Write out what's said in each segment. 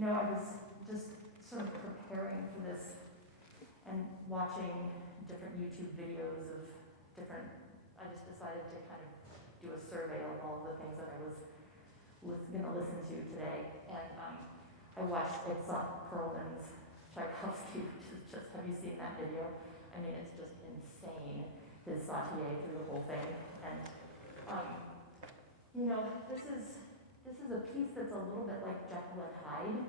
You know, I was just sort of preparing for this and watching different YouTube videos of different, I just decided to kind of do a survey of all the things that I was going to listen to today. And I watched Itzhak Perlman's Tchaikovsky, which is just, have you seen that video? I mean, it's just insane, his satie through the whole thing. And, you know, this is a piece that's a little bit like Jekyll and Hyde.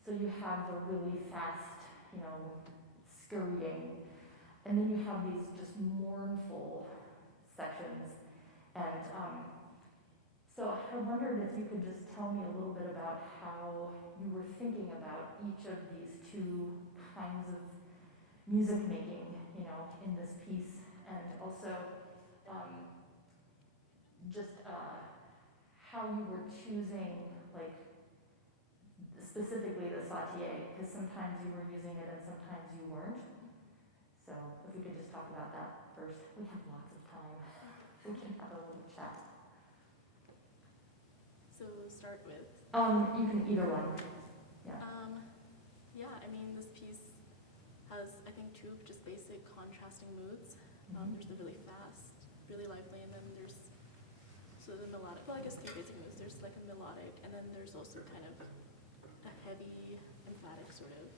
So you have the really fast, you know, scurrying, and then you have these just mournful sections. And so I wondered if you could just tell me a little bit about how you were thinking about each of these two kinds of music making, you know, in this piece, also just how you were choosing, like, specifically the sautier, because sometimes you were using it and sometimes you weren't. So if we could just talk about that first. We have lots of time. We can have a little chat. So start with? You can either one. Yeah. Yeah, I mean, this piece has, I think, two just basic contrasting moods. There's the really fast, really lively, and then there's the melodic, well, I guess three basic moods. There's like a melodic, and then there's also kind of a heavy, emphatic sort of.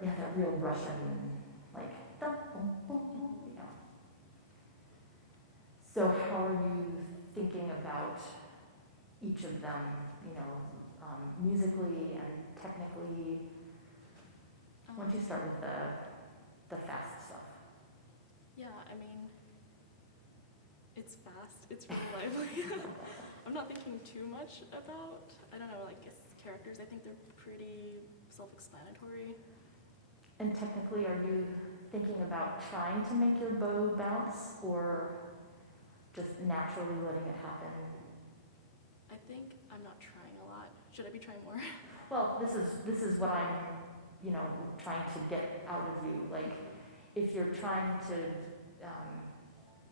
Yeah, that real Russian, like, yeah. So how are you thinking about each of them, musically and technically? Why don't you start with the fast stuff? Yeah, I mean, it's fast, it's really lively. I'm not thinking too much about, I don't know, like characters. I think they're pretty self-explanatory. And technically, are you thinking about trying to make your bow bounce or just naturally letting it happen? I think I'm not trying a lot. Should I be trying more? Well, this is what I'm, trying to get out of you. Like, if you're trying to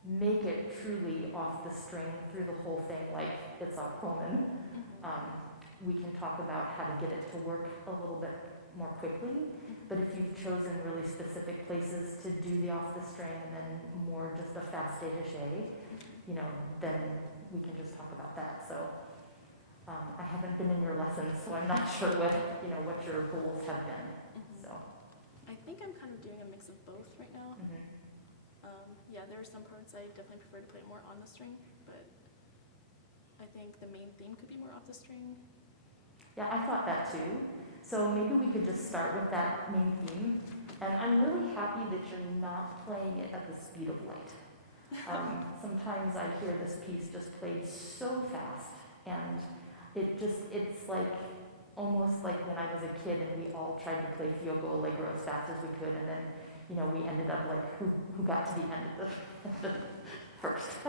make it truly off the string through the whole thing, like it's a Pullman, we can talk about how to get it to work a little bit more quickly. But if you've chosen really specific places to do the off the string and then more just a fast détaché, then we can just talk about that. So I haven't been in your lessons, so I'm not sure what your goals have been. So I think I'm kind of doing a mix of both right now. Yeah, there are some parts I definitely prefer to play more on the string, but I think the main theme could be more off the string. Yeah, I thought that too. So maybe we could just start with that main theme. And I'm really happy that you're not playing it at the speed of light. Sometimes I hear this piece just played so fast, and it's like almost like when I was a kid and we all tried to play Fiocco Allegro as fast as we could, and then we ended up like who got to the end of the first.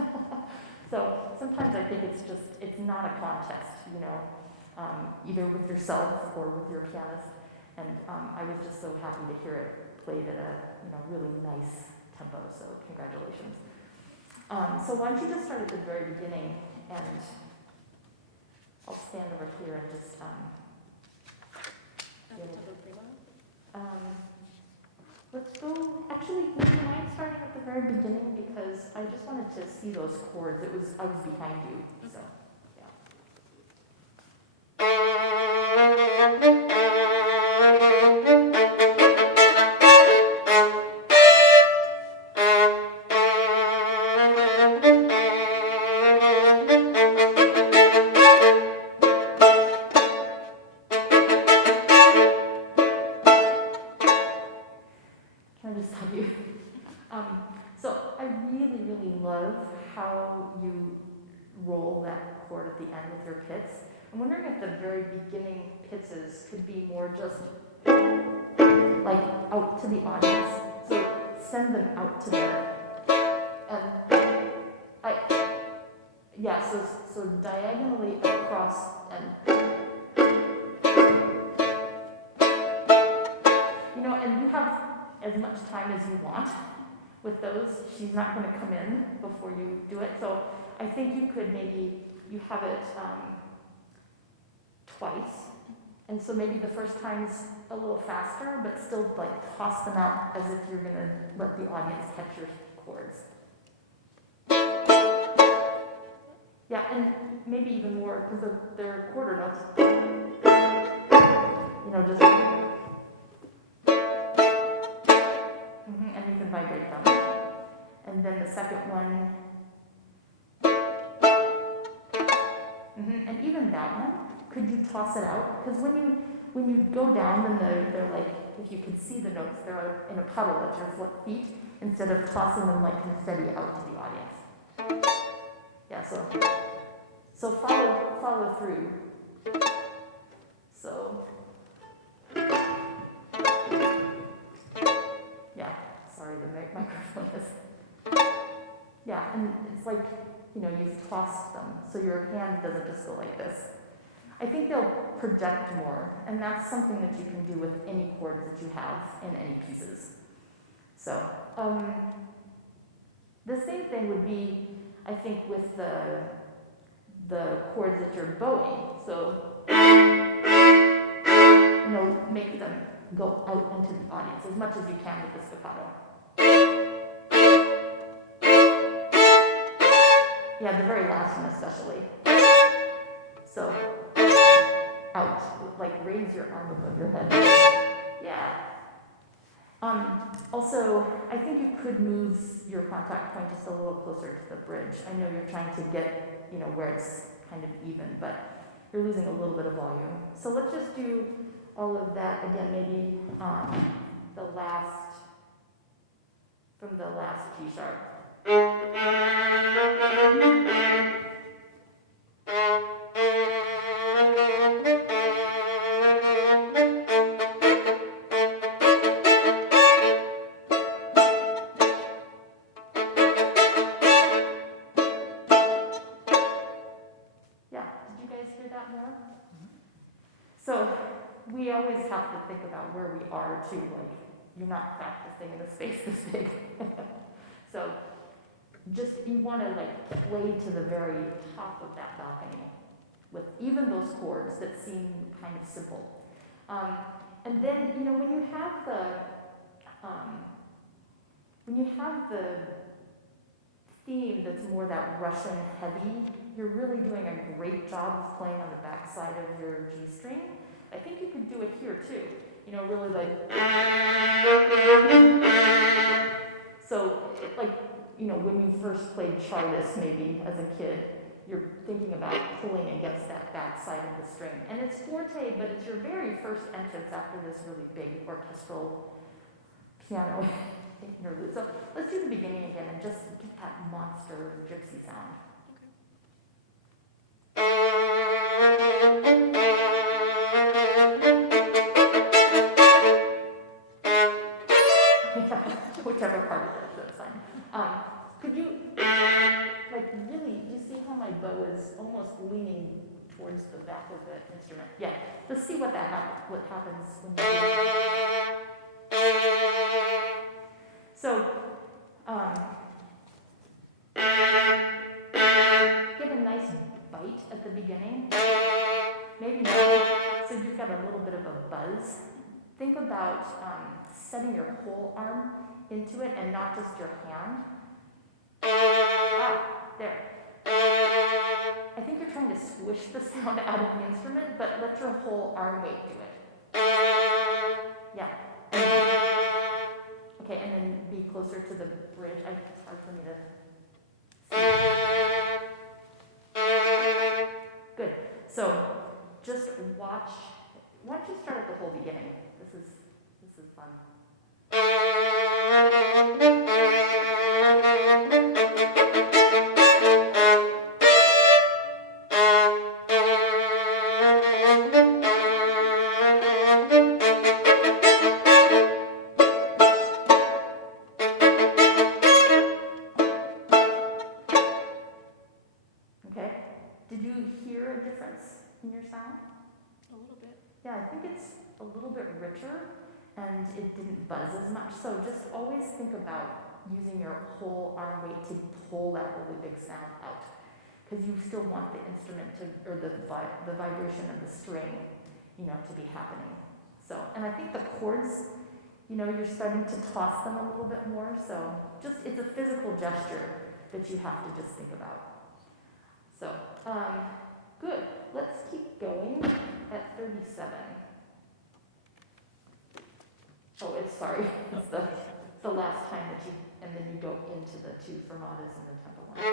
So sometimes I think it's not a contest, either with yourself or with your pianist. And I was just so happy to hear it played at a really nice tempo. So congratulations. So why don't you just start at the very beginning, and I'll stand over here and just At the tempo prima? Let's go, actually, would you mind starting at the very beginning, because I just wanted to see those chords. I was behind you, so, yeah. Can I just tell you? So I really, really love how you roll that chord at the end with your pits. I'm wondering if the very beginning pitches could be more just like out to the audience. So send them out to there. And so diagonally across and and you have as much time as you want with those. She's not going to come in before you do it. So I think you could you have it twice. And so maybe the first time's a little faster, but still like toss them out as if you're going to let the audience catch your chords. Yeah, and maybe even more, because they're quarter notes. Just... and you can vibrate them. And then the second one. And even that one, could you toss it out? Because when you go down, then they're like, if you can see the notes, they're in a puddle at your feet, instead of tossing them like confetti out to the audience. Yeah, so follow through. So yeah, sorry, the microphone is. Yeah, and it's like, you've tossed them, so your hand doesn't just go like this. I think they'll project more, and that's something that you can do with any chords that you have in any pieces. So, the same thing would be, I think, with the chords that you're bowing. So, make them go out into the audience as much as you can with the staccato. Yeah, the very last one especially. So, out, like raise your arm above your head. Yeah. Also, I think you could move your contact point just a little closer to the bridge. I know you're trying to get, where it's kind of even, but you're losing a little bit of volume. So let's just do all of that again, maybe from the last G sharp. So we always have to think about where we are too, like you're not practicing in a space this big. So you want to play to the very top of that balcony with even those chords that seem kind of simple. And then, when you have the theme that's more that Russian heavy, you're really doing a great job of playing on the back side of your G string. I think you could do it here too. Really so when you first played Charleston maybe as a kid, you're thinking about pulling against that back side of the string. And it's forte, but it's your very first entrance after this really big orchestral piano interlude. So let's do the beginning again and just get that monster gypsy sound. Whichever part it is, that's fine. Could you, really, you see how my bow is almost leaning towards the back of the instrument? Yeah, let's see what happens when you do that. So, get a nice bite at the beginning. Maybe not, so you've got a little bit of a buzz. Think about setting your whole arm into it and not just your hand. There. I think you're trying to squish the sound out of the instrument, but let your whole arm weight do it. Yeah. Okay, and then be closer to the bridge. It's hard for me to see. Good. So just watch. Why don't you start at the whole beginning? This is fun. Okay. Did you hear a difference in your sound? A little bit. Yeah, I think it's a little bit richer and it didn't buzz as much. So just always think about using your whole arm weight to pull that really big sound out. Because you still want the instrument or the vibration of the string, to be happening. So, and I think the chords, you're starting to toss them a little bit more. So it's a physical gesture that you have to just think about. So, good. Let's keep going at 37. Oh, it's the last time that and then you go into the two fermatas and the tempo line.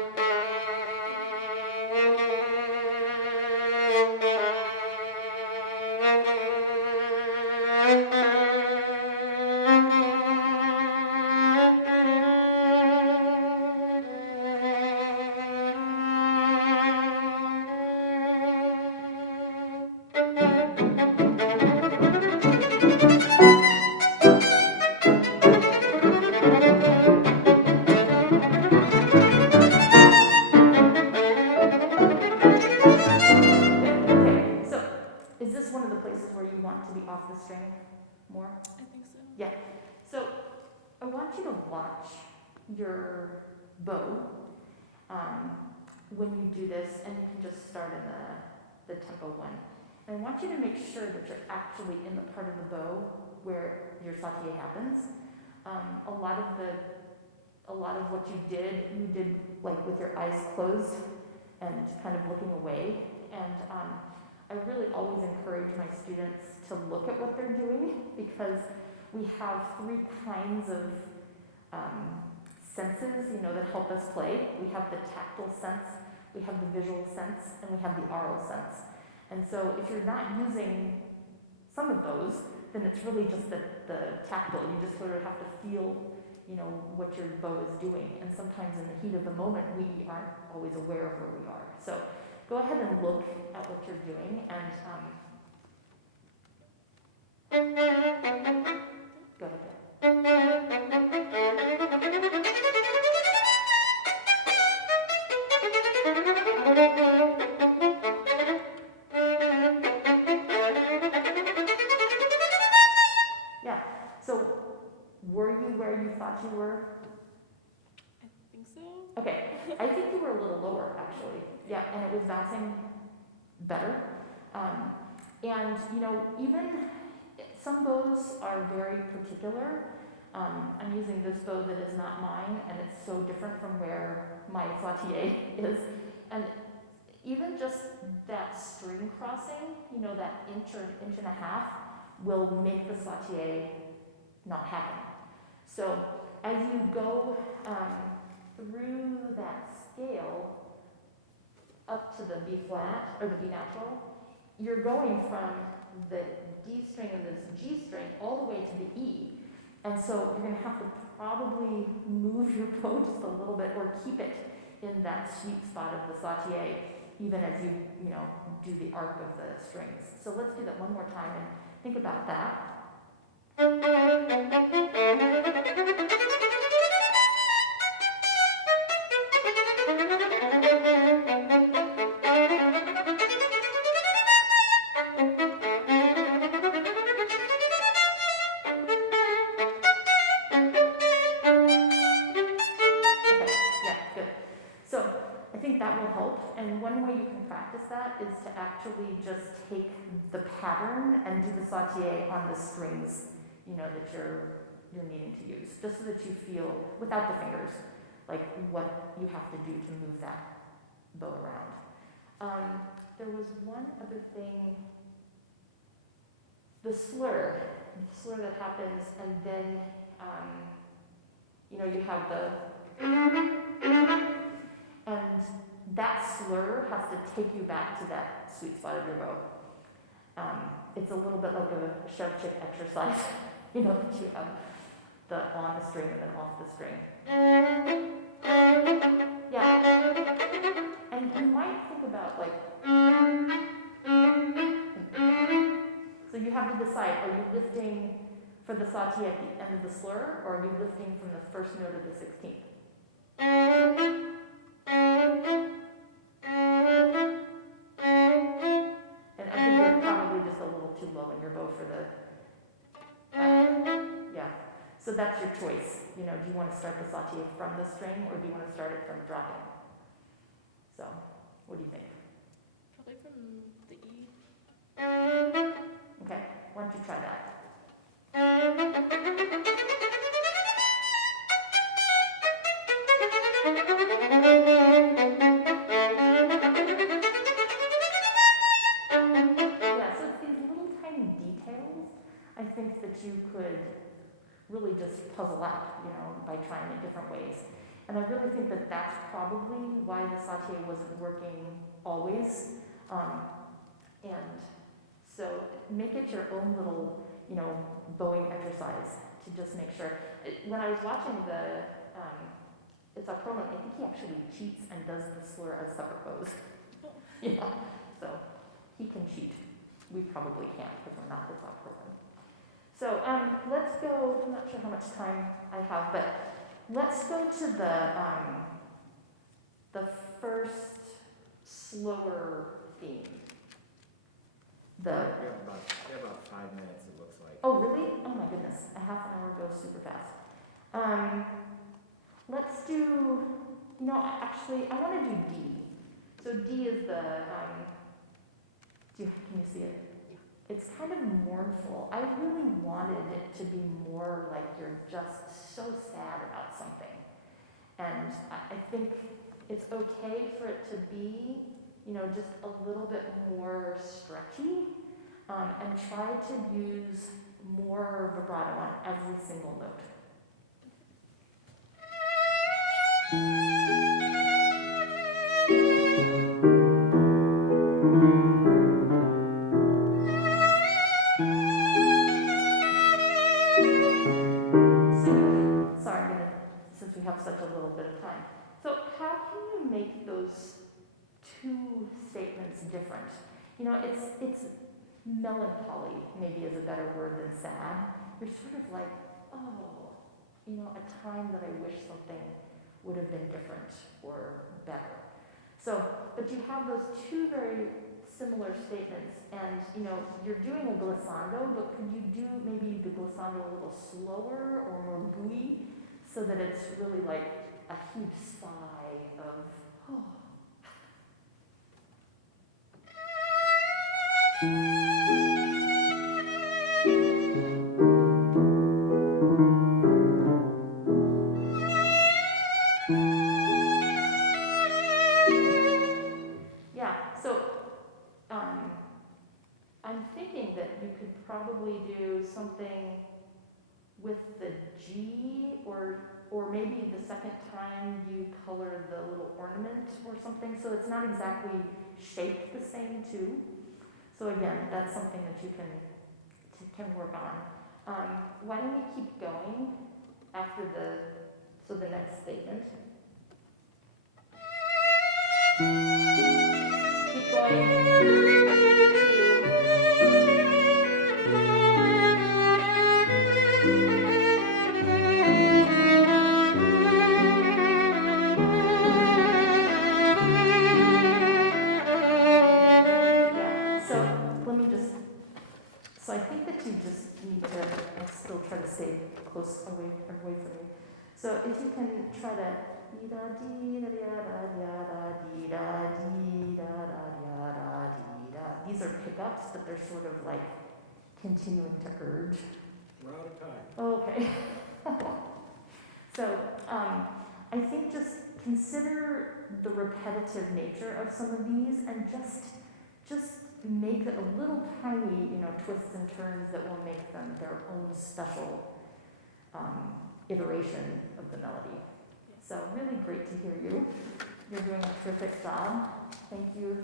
watch your bow when you do this, and you can just start in the tempo one. And I want you to make sure that you're actually in the part of the bow where your saute happens. A lot of what you did like with your eyes closed and kind of looking away. And I really always encourage my students to look at what they're doing, because we have three kinds of senses, that help us play. We have the tactile sense, we have the visual sense, and we have the aural sense. And so if you're not using some of those, then it's really just the tactile. You just sort of have to feel, what your bow is doing. And sometimes in the heat of the moment, we aren't always aware of where we are. So go ahead and look at what you're doing, and go ahead. Yeah, so were you where you thought you were? I think so. Okay, I think you were a little lower, actually. Yeah, and it was bouncing better. And, even some bows are very particular. I'm using this bow that is not mine, and it's so different from where my sautier is. And even just that string crossing, that inch or inch and a half, will make the sautier not happen. So as you go through that scale up to the B flat or the B natural, you're going from the D string and this G string all the way to the E. And so you're going to have to probably move your bow just a little bit, or keep it in that sweet spot of the sautier, even as you do the arc of the strings. So let's do that one more time and think about that. And one way you can practice that is to actually just take the pattern and do the sautier on the strings, that you're needing to use, just so that you feel, without the fingers, like what you have to do to move that bow around. There was one other thing, the slur that happens, and then, you have and that slur has to take you back to that sweet spot of your bow. It's a little bit like a shove-chick exercise, that you have the on the string and then off the string. Yeah. And you might think about so you have to decide, are you lifting for the saute at the end of the slur, or are you lifting from the first note of the 16th? And I think you're probably just a little too low in your bow for the, yeah. So that's your choice. Do you want to start the saute from the string, or do you want to start it from dropping? So, what do you think? Probably from the E. Okay, why don't you try that? I think that you could really just puzzle out, by trying it different ways. And I really think that that's probably why the saute wasn't working always. And so make it your own little, bowing exercise to just make sure. When I was watching it's a Cronin, I think he actually cheats and does the slur as separate bows. Yeah, so he can cheat. We probably can't, because we're not. It's not Cronin. So let's go, I'm not sure how much time I have, but let's go to the first slower theme. We have about 5 minutes, it looks like. Oh, really? Oh my goodness, a half an hour goes super fast. Let's do, actually, I want to do D. So D is the, can you see it? It's kind of mournful. I really wanted it to be more like you're just so sad about something. And I think it's okay for it to be, just a little bit more stretchy, and try to use more vibrato on every single note. Since we have such a little bit of time. So how can you make those two statements different? It's melancholy, maybe is a better word than sad. You're sort of like, a time that I wish something would have been different or better. So, but you have those two very similar statements, and you're doing a glissando, but could you do maybe the glissando a little slower or more buoy, so that it's really like a huge sigh of, oh. Yeah, so I'm thinking that you could probably do something with the G, or maybe the second time you color the little ornament or something, so it's not exactly shaped the same too. So again, that's something that you can work on. Why don't we keep going after the next statement? Keep going. So I think that you just need to still try to stay close away from me. So if you can try to dee da dee da da da dee da dee da da da dee da. These are pickups, but they're sort of like continuing to urge. We're out of time. Oh, okay. So I think just consider the repetitive nature of some of these, and just make it a little tiny, twists and turns that will make them their own special iteration of the melody. So really great to hear you. You're doing a terrific job. Thank you.